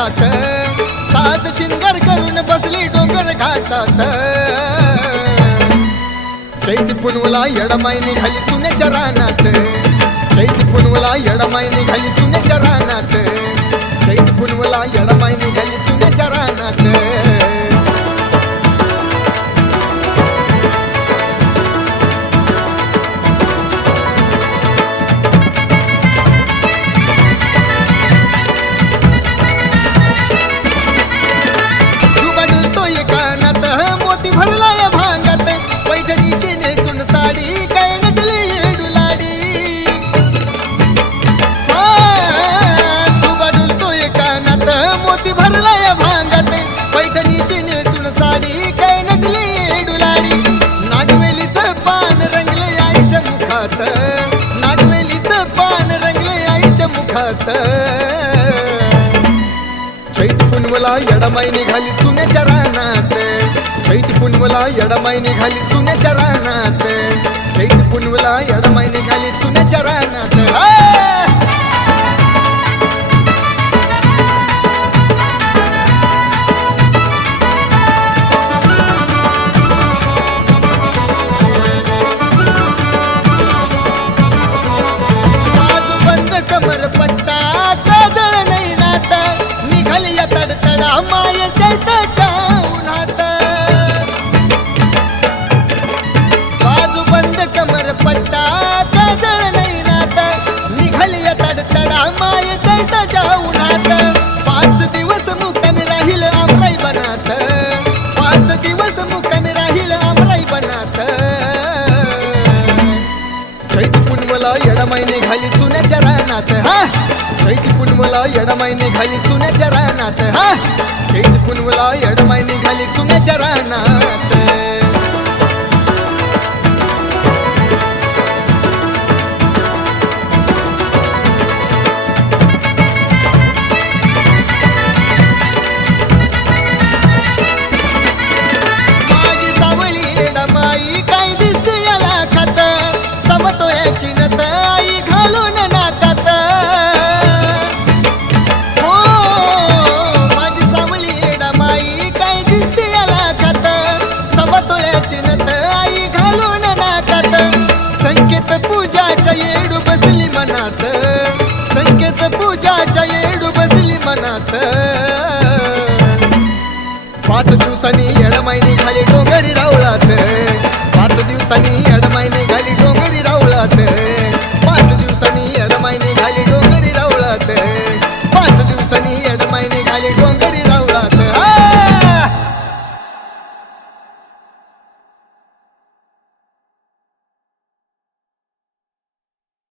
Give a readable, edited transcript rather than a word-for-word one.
ताटात, साज शिंगार करून बसली डोंगर घाटात. चैती पुनवला येडमाई निघाली तुण्याच्या रानात, चैती पुनवला येडमाई निघाली तुण्याच्या रानात, चैती पुनवला येडमाई निघाली तुण्याच्या रानात. भरलाय भांगात पैठणीची नेसून साडी, काय नटली येडुलाडी. जुबा डुलतोय कानात मोती भरलाय भांगात पैठणीची नेसून साडी, काय नटली येडुलाडी. नागवेलीचं पान रंगले आईच्या मुखात, नागवेलीचं पान रंगले आईच्या मुखात. चैती पुनवला येडमाई निघाली चुन्याच्या रानात, चैती पुनवला येडमाई निघाली चुन्याच्या रानात, चैती पुनवला येडमाई निघाली चुन्याच्या रानात. बाजू बंद कमर पट्टा काजळ नाही नात, निघाली या तडतडा माय चैताच्या उन्हात. पट्टा काजळ नाही नात, निघाली तडतडा माय चैताच्या उन्हात. 5 दिवस मुक्कामी राहील आमराई बनात, 5 दिवस मुक्कामी राहील आमराई बनात. चैती पुनवला येडमाई निघाली चुन्याच्या रानात, चैती पुनवला येडमाई निघाली चुन्याच्या रानात, चैती पुनवला येडमाई निघाली चुन्याच्या रानात. काय दिसते याला खात, समतोळ्याची नत आई घालून नाकात. हो माझी सावळी येडमाई काय दिसते याला खात, समतोळ्याची नत आई घालून नाकात. संकेत पूजाच्या येडू बसली मनात, संकेत पूजाच्या येडू बसली मनात. 5 दिवसांनी येडमाई निघाली डोंगरी रावळात, 5 दिवसांनी